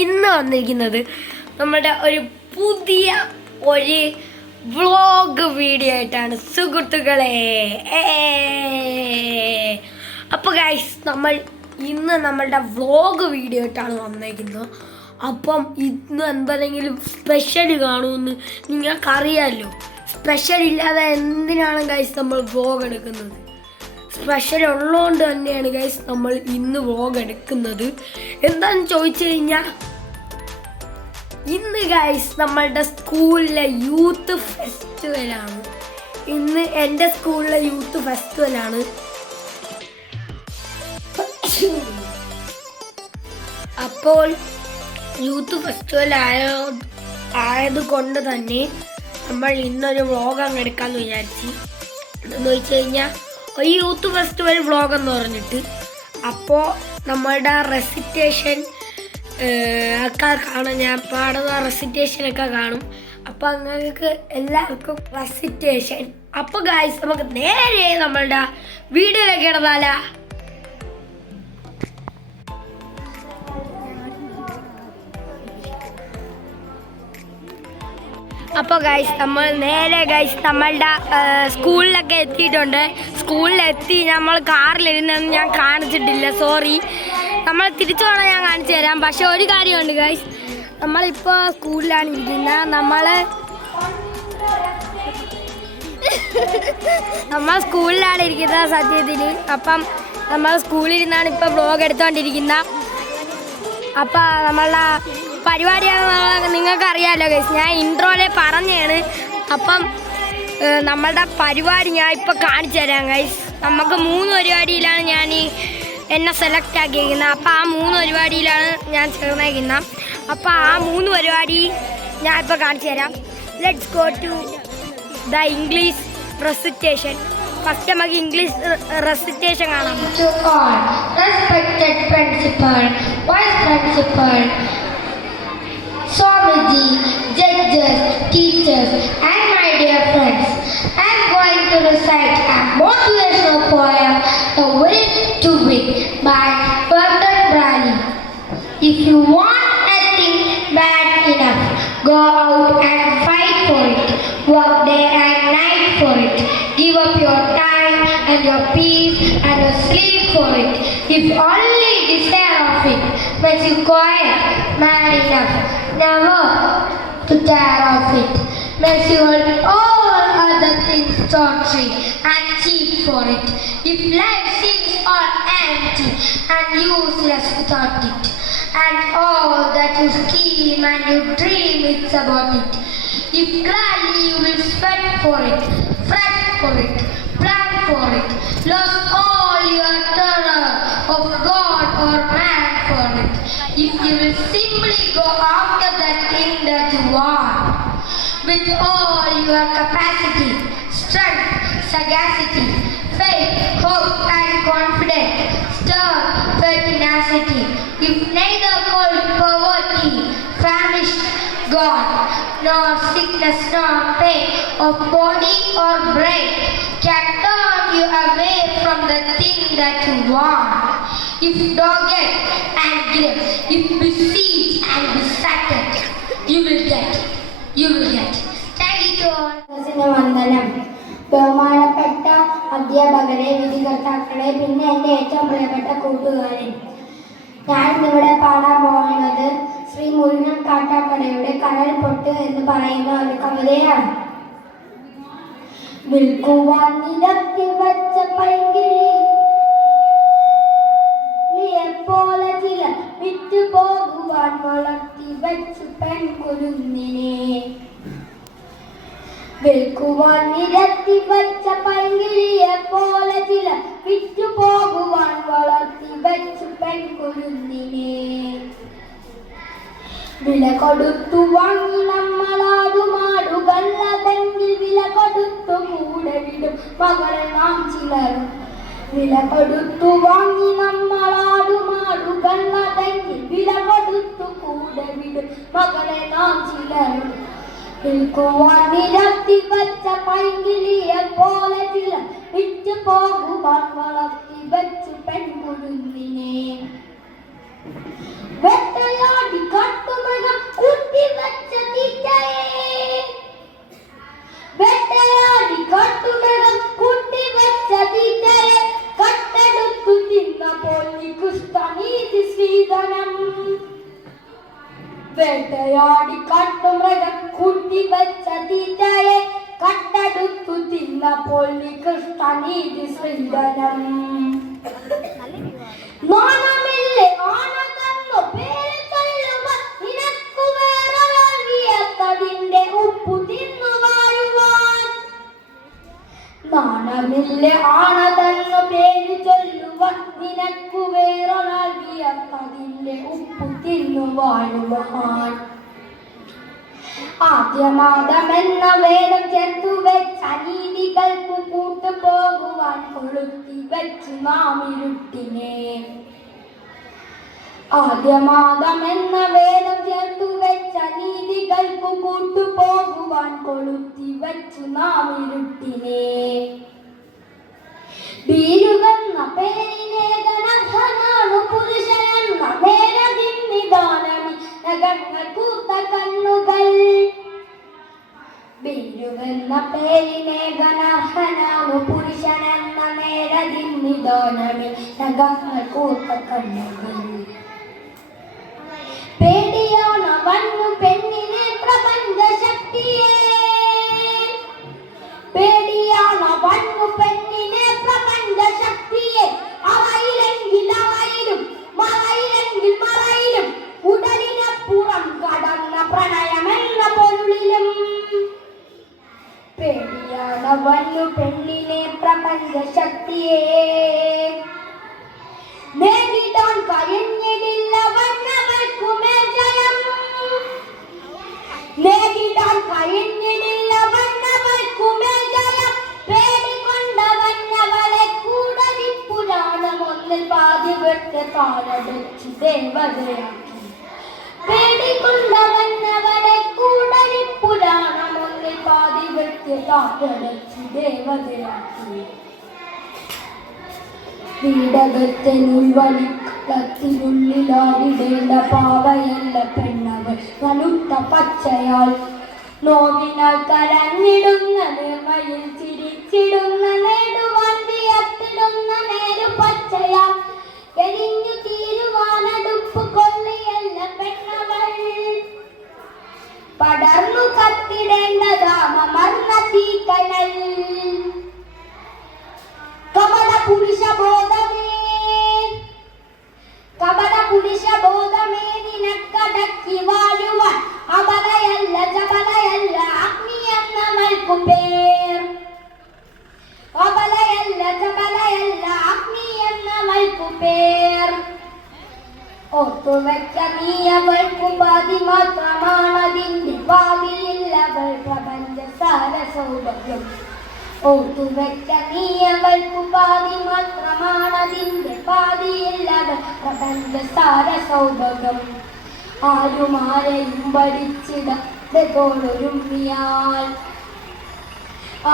ഇന്ന് വന്നിരിക്കുന്നത് നമ്മുടെ ഒരു പുതിയ ഒരു വ്ളോഗ് വീഡിയോ ആയിട്ടാണ് സുഹൃത്തുക്കളെ. അപ്പോൾ ഗൈസ് നമ്മൾ ഇന്ന് നമ്മളുടെ വ്ളോഗ് വീഡിയോ ആയിട്ടാണ് വന്നിരിക്കുന്നത്. അപ്പം ഇന്ന് എന്തെങ്കിലും സ്പെഷ്യൽ കാണുമെന്ന് നിങ്ങൾക്കറിയാമല്ലോ. സ്പെഷ്യൽ ഇല്ലാതെ എന്തിനാണ് ഗൈസ് നമ്മൾ വ്ളോഗ് എടുക്കുന്നത്? സ്പെഷ്യൽ ഉള്ളതുകൊണ്ട് തന്നെയാണ് ഗൈസ് നമ്മൾ ഇന്ന് വ്ളോഗ് എടുക്കുന്നത്. എന്താണെന്ന് ചോദിച്ചു കഴിഞ്ഞാൽ ഇന്ന് ഗൈസ് നമ്മളുടെ സ്കൂളിലെ യൂത്ത് ഫെസ്റ്റിവലാണ്. ഇന്ന് എൻ്റെ സ്കൂളിലെ യൂത്ത് ഫെസ്റ്റിവലാണ്. അപ്പോൾ യൂത്ത് ഫെസ്റ്റിവൽ ആയതുകൊണ്ട് തന്നെ നമ്മൾ ഇന്നൊരു വ്ളോഗ് അങ്ങ് എടുക്കാമെന്ന് വിചാരിച്ചു. എന്ന് വെച്ച് കഴിഞ്ഞാൽ ഈ യൂത്ത് ഫെസ്റ്റിവൽ വ്ളോഗ് എന്ന് പറഞ്ഞിട്ട് അപ്പോൾ നമ്മളുടെ റെസിറ്റേഷൻ ഒക്കെ കാണും. ഞാൻ പാടുന്ന റെസിറ്റേഷനൊക്കെ കാണും. അപ്പോൾ നിങ്ങൾക്ക് എല്ലാവർക്കും റെസിറ്റേഷൻ. അപ്പോൾ ഗായ്സ് നമുക്ക് നേരെ നമ്മളുടെ വീഡിയോയിലേക്ക് ഇടന്നാലാ. അപ്പോൾ ഗൈസ് നമ്മൾ നേരെ ഗൈസ് നമ്മളുടെ സ്കൂളിലൊക്കെ എത്തിയിട്ടുണ്ട്. സ്കൂളിലെത്തി നമ്മൾ കാറിലിരുന്നൊന്നും ഞാൻ കാണിച്ചിട്ടില്ല, സോറി. നമ്മൾ തിരിച്ചു പോകണം, ഞാൻ കാണിച്ചു തരാം. പക്ഷെ ഒരു കാര്യമുണ്ട് ഗൈസ്, നമ്മളിപ്പോൾ സ്കൂളിലാണ് ഇരിക്കുന്നത്. നമ്മൾ സ്കൂളിലാണ് ഇരിക്കുന്നത് സത്യത്തിൽ. അപ്പം നമ്മൾ സ്കൂളിൽ ഇരുന്നാണ് ഇപ്പോൾ വ്ളോഗ് എടുത്തുകൊണ്ടിരിക്കുന്നത്. അപ്പം നമ്മളുടെ പരിപാടിയാണെന്ന് നിങ്ങൾക്കറിയാമല്ലോ ഗൈസ്, ഞാൻ ഇൻട്രോയിലെ പറഞ്ഞാണ്. അപ്പം നമ്മളുടെ പരിപാടി ഞാൻ ഇപ്പോൾ കാണിച്ചു തരാം ഗൈസ്. നമുക്ക് 3 പരിപാടിയിലാണ് ഞാൻ എന്നെ സെലക്ട് ആക്കിയിരിക്കുന്നത്. അപ്പോൾ ആ 3 പരിപാടിയിലാണ് ഞാൻ ചേർന്നേക്കുന്നത്. അപ്പോൾ ആ 3 പരിപാടി ഞാൻ ഇപ്പോൾ കാണിച്ചു തരാം. Let's go to the English recitation. First നമുക്ക് ഇംഗ്ലീഷ് റെസിറ്റേഷൻ കാണാം. Respected principal, vice principal, Swamiji, judges, teachers, and my dear friends, I am going to recite a motivational poem, A Will to Win by Bertrand Brally. If you want nothing bad enough, go out and fight for it. Work day and night for it. Give up your time and your peace and your sleep for it. If only desire of it makes you quiet, man enough, never to tire of it, makes you all other things tawdry and cheap for it. If life seems all empty and useless without it, and all that you scheme and you dream it's about it, if gladly you will sweat for it, fret for it, plan for it, lose all your terror of God or man for it, if you will simply go after that thing that you want with all your capacity, strength, sagacity, faith, hope and confidence, stern pertinacity, if neither cold poverty, famish, God, nor sickness nor pain of body or brain can turn you away from the thing that you want. If dogged and grip, if besieged and besetted, you will get. Thank you all. വന്ദനം. ബഹുമാനപ്പെട്ട അധ്യാപകരെ, വിധികർത്താക്കളെ, പിന്നെ എൻ്റെ ഏറ്റവും പ്രിയപ്പെട്ട കൂട്ടുകാരൻ, ഞാൻ ഇവിടെ പാടാൻ പോകുന്നത് ശ്രീ മുരുകൻ കാട്ടാക്കടയുടെ കടൽ പൊട്ട് എന്ന് പറയുന്ന ഒരു കവിതയാണ്. വിൽക്കുവാൻ നിരത്തി വച്ച പൈങ്കിളി പോലെ ചില വിറ്റു പോകുവാൻ വളർത്തി വെച്ച് പെൺകുരുന്നിനെ. വിൽക്കുവാൻ നിരത്തി വച്ച പൈങ്കിളിയെ പോലെ ചില വിറ്റു പോകുവാൻ വളർത്തി വെച്ച് പെൺകുരുന്നിനെ. വില കൊടുത്തു വാങ്ങി നമ്മളാടുമാടുകല്ലതെങ്കിൽ വില കൊടുത്തു കൂടെ വിടും മകളെ നാം ചിലരും. വില കൊടുത്തു വാങ്ങി നമ്മളാടുമാടുകല്ലതെങ്കിൽ വില കൊടുത്തു കൂടെ വിടും മകളെ നാം ചിലരും. വിൽക്കുവാൻ നിരത്തി വച്ച പൈങ്കിളിയെ പോലെ ചില വിറ്റു പോകുവാൻ വളർത്തി വെച്ചു പെൺകുരുന്നി. നീതി ശ്രീധനം വേട്ടയാടി കാട്ടുമൃഗം കൂട്ടി വെച്ച തീറ്റയെ കട്ടെടുത്തു തിന്നപ്പോൾ നികൃഷ്ട നീതി ശ്രീധനം നാണമില്ലേ ആനന്ദെന്നു പേര് ചൊല്ലുവാൻ നിനക്കു വേറെ നൽകിയതിന്റെ ഉപ്പു തിന്നു വാഴുവാൻ നാണമില്ലേ ആനന്ദെന്നു പേര് ചൊല്ലുവാൻ നിനക്കു വേറെ നൽകിയതിന്റെ ഉപ്പു തിന്നു വാഴുവാൻ ആദ്യമാദമെന്ന വേദം ചേർത്തു വെച്ച നീതികൾക്കു കൂട്ടുപോകുവാൻ കൊളുത്തി വെച്ച് മാമിരുട്ടിനെ ആദ്യമാദമെന്ന വേദം ചേർത്തു വെച്ച നീതികൾക്കു കൂട്ടുപോകുവാൻ കൊളുത്തി വെച്ചു നാമിരുട്ടിനെ വീരുവെന്ന പേരിനെ ഗണധനാണു പുരുഷനെന്ന നേരതിന്നിദാനമി നഗങ്ങൾ കൂത്ത കണ്ണുകൾ വീരുവെന്ന പേരിനെ ഗണധനാണു പുരുഷനെന്ന നേരതിന്നിദാനമി നഗങ്ങൾ കൂത്ത കണ്ണുകൾ പേടിയാണ് വന്നു പെണ്ണിനെ പ്രപഞ്ച ശക്തിയെ പേടിയാണ് വന്നു പെണ്ണിനെ പ്രപഞ്ച ശക്തിയെ അവയിലെങ്കിൽ അവയിലും മറയിലെങ്കിൽ മറയിലും ഉടലിനപ്പുറം കടന്ന പ്രണയമെന്ന പൊരുളിലും പേടിയാണ് വന്നു പെണ്ണിനെ പ്രപഞ്ച ശക്തിയെ നേടിടാൻ കഴിഞ്ഞിടില്ല വന്നവർക്കുമേ ജയം നേടിടാൻ കഴിഞ്ഞിടില്ല വന്നവർക്കുമേ ജയം പേടികൊണ്ടവന്നവളെ കൂടലി പുരാണം ഒന്നിൽ പാതി വെട്ട് താഴടച്ചു ദേവതയാക്കി പേടികൊണ്ടവന്നവളെ കൂടലി പുരാണം ഒന്നിൽ പാതി വെട്ട് താഴടച്ചു ദേവതയാക്കി വീടകത്തിനുള്ളിലാടിടേണ്ട പാവയല്ല പെണ്ണവൾ കനുത്ത പച്ചയാൾ നോവിനാൽ കരഞ്ഞിടുന്ന നിർമ്മയിൽ ചിരിച്ചിടുന്ന നേടുവാൻ വിയർത്തിടുന്ന നേരു പച്ചയാൾ എരിഞ്ഞു തീരുവാനടുപ്പ് കൊള്ളിയല്ല പെണ്ണവൾ പടർന്നു കത്തിടേണ്ടതാമർന്ന തീക്കനൽ കപട പുരുഷബോധമേ നിനക്കടക്കി വാഴുവാൻ അബലയല്ല ജബലയല്ല അഗ്നി എന്ന മൽക്കുപേർ അബലയല്ല ജബലയല്ല അഗ്നി എന്ന മൽക്കുപേർ ഓർത്തുവെച്ച നീ അവൾക്കു പാതി മാത്രമാണതിന്റെ പാതിയില്ലവൾ പ്രപഞ്ച സാര സൗഭാഗ്യം ഓർത്തുവെച്ച നീ അവൾക്കു പാതി മാത്രമാണതിന്റെ പാതിയില്ലവൾ പ്രപഞ്ച സാര സൗഭാഗ്യം ആരുമാരെയും ഭരിച്ചിടത്തെ തോളൊരുമ്മിയാൽ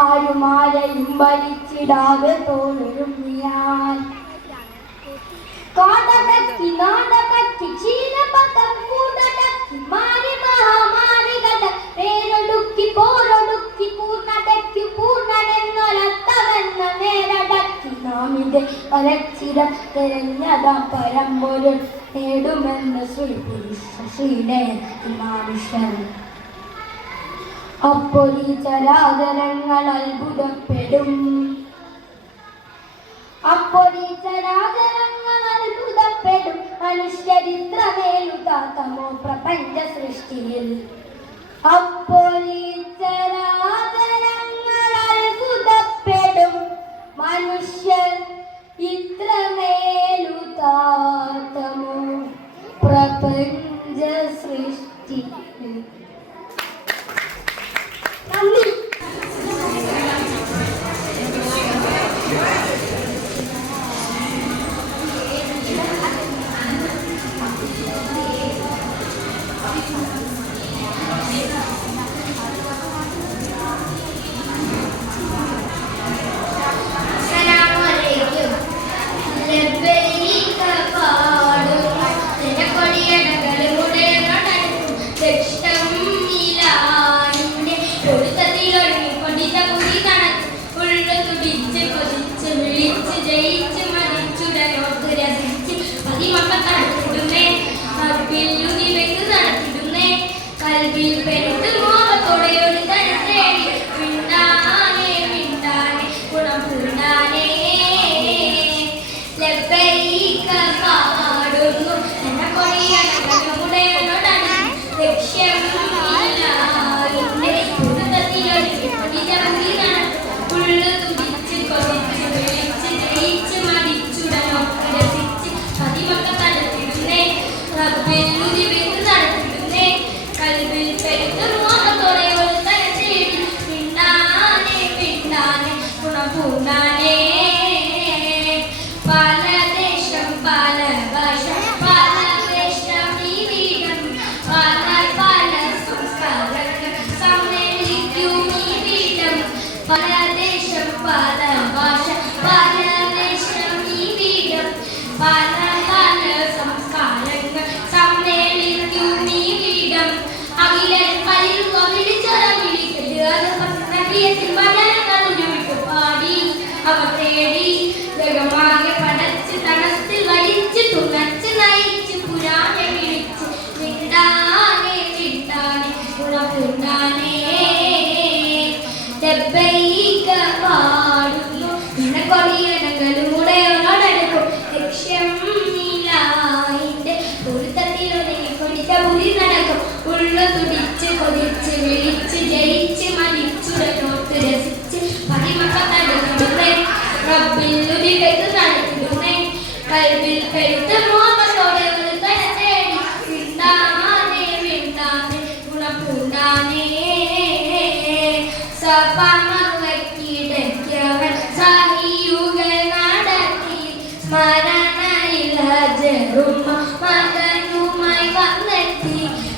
ആരുമാരെയും ഭരിച്ചിടാതെ തോളൊരുമ്മിയാൽ കാടടക്കി നാടകത്തി ക്ഷീരപഥം കൂടടക്കി മാറി മഹാമാരികട പേരൊടുക്കി പോരൊടുക്കി പൂർണ്ണടക്കി പൂർണ്ണനെന്നൊരത്തവെന്ന നേരടക്കി നാമിന്റെ പരച്ചിരം തെരഞ്ഞതാ പരമ്പൊരു നേടുമെന്ന് ശ്രീപുരുഷ ശ്രീനയൻ അപ്പൊലി ചരാചരങ്ങൾ അത്ഭുതപ്പെടും അപ്പൊലി ചരാചരങ്ങൾ അത്ഭുതപ്പെടും മനുഷ്യരിത്രമേലുതാത്തമോ പ്രപഞ്ച സൃഷ്ടിയിൽ അപ്പൊലി ചരാചരങ്ങൾ അത്ഭുതപ്പെടും മനുഷ്യർ ഇത്രമേലുതാത്തമോ പ്രപഞ്ച സൃഷ്ടിയിൽ. നന്ദി. Assalamualaikum. Lebih പാടുന്നു എന്നെ കൊടിയണകളുടെ ലക്ഷ്യം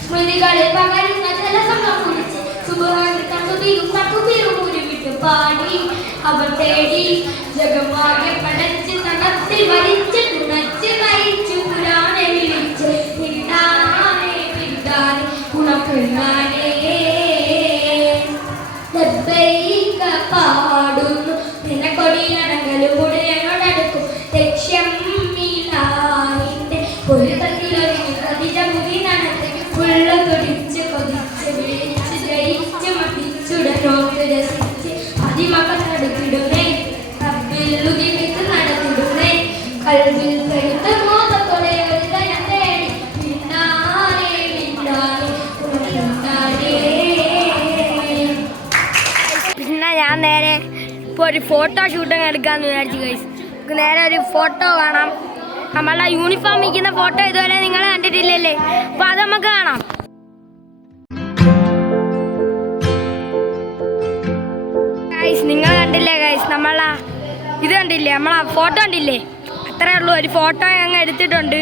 സ്മൃതികളെ പകരുന്ന ജലസംഘം കുറിച്ച് പാടി അവർ തേടി ജഗമാകെ പടച്ച് തണത്തിൽ വലിച്ച് തുണച്ച് നയിച്ചു പുരാനെ വിളിച്ച് പിന്നാനെ പിന്നാനെ ഗുണപ്പെണ്ണാനേ പാടുന്നു നിനക്കൊടിയണങ്ങളും കൂടെ ഞങ്ങളടുക്കും ലക്ഷ്യം മീനായിന്റെ ഒരു തത്തിലൊരുങ്ങി കതിര മുടി നടത്തി ഉള്ള തുടിച്ച് കൊതിച്ച് വിളിച്ച് ജയിച്ച് മതിച്ചുടനോക്ക് രസിച്ച് അതിമകത്തടുത്തിടുന്നേ കപ്പിൽ നടത്തിടുന്നേ കൽവിൽ പെടുത്ത മോഹത്തോടെ ഒരു തരം തേടി പിന്നാലെ പിന്നാലെ പിന്നെ ഞാൻ നേരെ ഇപ്പോൾ ഒരു ഫോട്ടോ ഷൂട്ടിങ് എടുക്കാമെന്ന് വിചാരിച്ചു ഗൈസ്. നമുക്ക് നേരെ ഒരു ഫോട്ടോ കാണാം. നമ്മളുടെ യൂണിഫോം വയ്ക്കുന്ന ഫോട്ടോ ഇതുവരെ നിങ്ങൾ കണ്ടിട്ടില്ലല്ലേ, അപ്പോൾ അത് നമുക്ക് കാണാം. ഗൈസ് നിങ്ങൾ കണ്ടില്ലേ ഗൈസ്, നമ്മളാ ഇത് കണ്ടില്ലേ, നമ്മളാ ഫോട്ടോ കണ്ടില്ലേ, അത്രേ ഉള്ളൂ. ഒരു ഫോട്ടോ അങ്ങ് എടുത്തിട്ടുണ്ട്.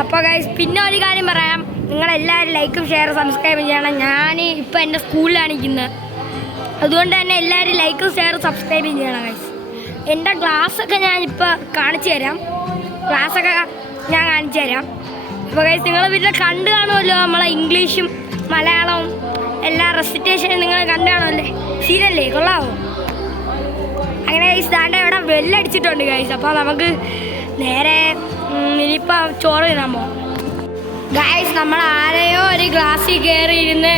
അപ്പോൾ ഗൈസ് പിന്നെ ഒരു കാര്യം പറയാം, നിങ്ങളെല്ലാവരും ലൈക്കും ഷെയറും സബ്സ്ക്രൈബും ചെയ്യണം. ഞാൻ ഇപ്പോൾ എൻ്റെ സ്കൂളിലാണ് ഇരിക്കുന്നത്, അതുകൊണ്ട് തന്നെ എല്ലാവരും ലൈക്കും ഷെയറും സബ്സ്ക്രൈബും ചെയ്യണം ഗൈസ്. എൻ്റെ ക്ലാസ്സൊക്കെ ഞാനിപ്പോൾ കാണിച്ചു തരാം, ക്ലാസ്സൊക്കെ ഞാൻ കാണിച്ചു തരാം. അപ്പോൾ ഗൈസ് നിങ്ങൾ വീട്ടിൽ കണ്ടു കാണുമല്ലോ, നമ്മളെ ഇംഗ്ലീഷും മലയാളവും എല്ലാ റെസിറ്റേഷനും നിങ്ങൾ കണ്ടു കാണുമല്ലേ, ശരിയല്ലേ, കൊള്ളാവോ? അങ്ങനെ ഗൈസ് ദാണ്ട ഇവിടെ വെല്ലടിച്ചിട്ടുണ്ട് ഗൈസ്. അപ്പോൾ നമുക്ക് നേരെ ഇനിയിപ്പോൾ ചോറ് തിന്നാൻ പോകാം ഗൈസ്. നമ്മൾ ആരെയോ ഒരു ഗ്ലാസ്സിൽ കയറി ഇരുന്ന്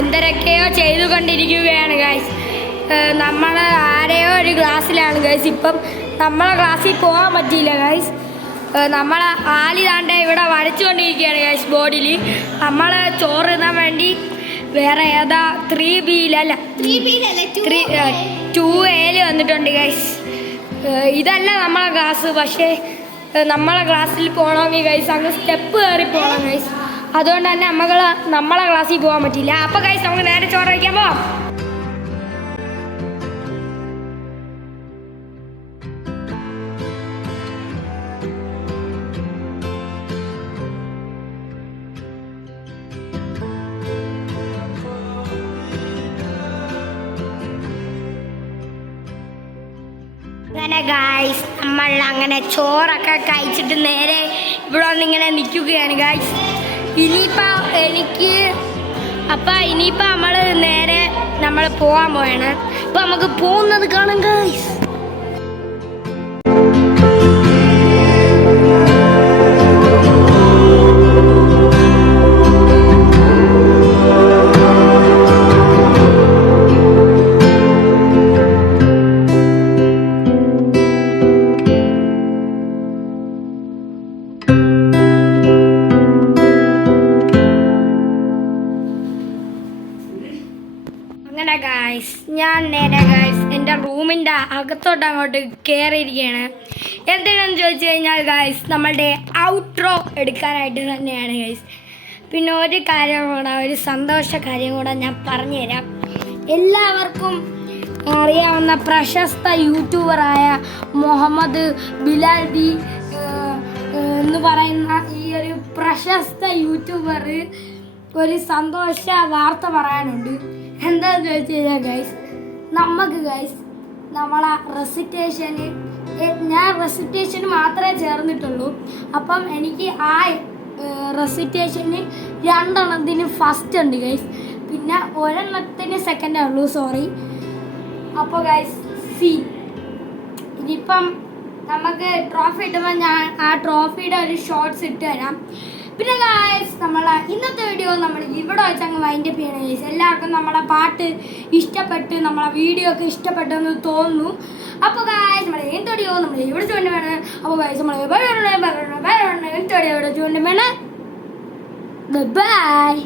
എന്തൊക്കെയോ ചെയ്തുകൊണ്ടിരിക്കുകയാണ് ഗൈസ്. നമ്മൾ ആരെയോ ഒരു ക്ലാസ്സിലാണ് ഗൈസ്. ഇപ്പം നമ്മളെ ക്ലാസ്സിൽ പോകാൻ പറ്റിയില്ല ഗൈസ്. നമ്മളെ ആലി താണ്ടെ ഇവിടെ വരച്ചുകൊണ്ടിരിക്കുകയാണ് ഗൈസ് ബോർഡിൽ. നമ്മൾ ചോറ് തിന്നാൻ വേണ്ടി വേറെ ഏതാ 3Bയിലല്ല 2Aയിൽ വന്നിട്ടുണ്ട് ഗൈസ്. ഇതല്ല നമ്മളെ ക്ലാസ്, പക്ഷേ നമ്മളെ ക്ലാസ്സിൽ പോകണമെങ്കിൽ ഗൈസ് അങ്ങ് സ്റ്റെപ്പ് കയറി പോകണം ഗൈസ്. അതുകൊണ്ട് തന്നെ നമ്മളെ ക്ലാസ്സിൽ പോകാൻ പറ്റില്ല. അപ്പോൾ ഗൈസ് നമുക്ക് നേരെ ചോറ് വയ്ക്കാൻ പോവാം. അങ്ങനെ ഗായ്സ് നമ്മൾ അങ്ങനെ ചോറൊക്കെ കഴിച്ചിട്ട് നേരെ ഇവിടെ വന്നിങ്ങനെ നിൽക്കുകയാണ് ഗായ്സ്. ഇനിയിപ്പോൾ നമ്മൾ നേരെ പോകാൻ പോവാണ്. അപ്പോൾ നമുക്ക് പോകുന്നത് കാണാം ഗായ്സ്. ഞാൻ നേരെ ഗൈസ് എൻ്റെ റൂമിൻ്റെ അകത്തോട്ട് അങ്ങോട്ട് കയറിയിരിക്കുകയാണ്. എന്തിനാണെന്ന് ചോദിച്ചു കഴിഞ്ഞാൽ ഗൈസ് നമ്മളുടെ ഔട്ട്രോ എടുക്കാനായിട്ട് തന്നെയാണ് ഗൈസ്. പിന്നെ ഒരു കാര്യം കൂടെ, ഒരു സന്തോഷ കാര്യം കൂടെ ഞാൻ പറഞ്ഞുതരാം. എല്ലാവർക്കും അറിയാവുന്ന പ്രശസ്ത യൂട്യൂബറായ മുഹമ്മദ് ബിലാൽ ഡി എന്ന് പറയുന്ന ഈ ഒരു പ്രശസ്ത യൂട്യൂബർ ഒരു സന്തോഷ വാർത്ത പറയാനുണ്ട്. എന്താണെന്ന് ചോദിച്ചു കഴിഞ്ഞാൽ ഗൈസ്, നമുക്ക് ഗൈസ് നമ്മളെ റെസിറ്റേഷന് ഞാൻ റെസിറ്റേഷന് മാത്രമേ ചേർന്നിട്ടുള്ളൂ. അപ്പം എനിക്ക് ആ റെസിറ്റേഷന് 2 എണ്ണത്തിന് ഫസ്റ്റ് ഉണ്ട് ഗൈസ്, പിന്നെ 1 എണ്ണത്തിന് സെക്കൻഡേ ഉള്ളൂ, സോറി. അപ്പോൾ ഗൈസ് ഇനിയിപ്പം നമുക്ക് ട്രോഫി കിട്ടുമ്പോൾ ഞാൻ ആ ട്രോഫിയുടെ ഒരു ഷോർട്സ് ഇട്ട് തരാം. പിന്നെ ഗൈസ് നമ്മളെ ഇന്നത്തെ വീഡിയോ നമ്മൾ ഇവിടെ വെച്ച് അങ്ങ് വൈൻഡപ്പ് ചെയ്യണം ഗൈസ്. എല്ലാവർക്കും നമ്മളെ പാട്ട് ഇഷ്ടപ്പെട്ട്, നമ്മളെ വീഡിയോ ഒക്കെ ഇഷ്ടപ്പെട്ടെന്ന് തോന്നുന്നു. അപ്പോൾ ഗൈസ് നമ്മളെ എന്ത് വീഡിയോ നമ്മൾ എവിടെ ചൂണ്ട വേണം. അപ്പോൾ ഗൈസ് നമ്മൾ എന്ത് വീഡിയോ ഇവിടെ ചൂണ്ട വേണം. ബൈ.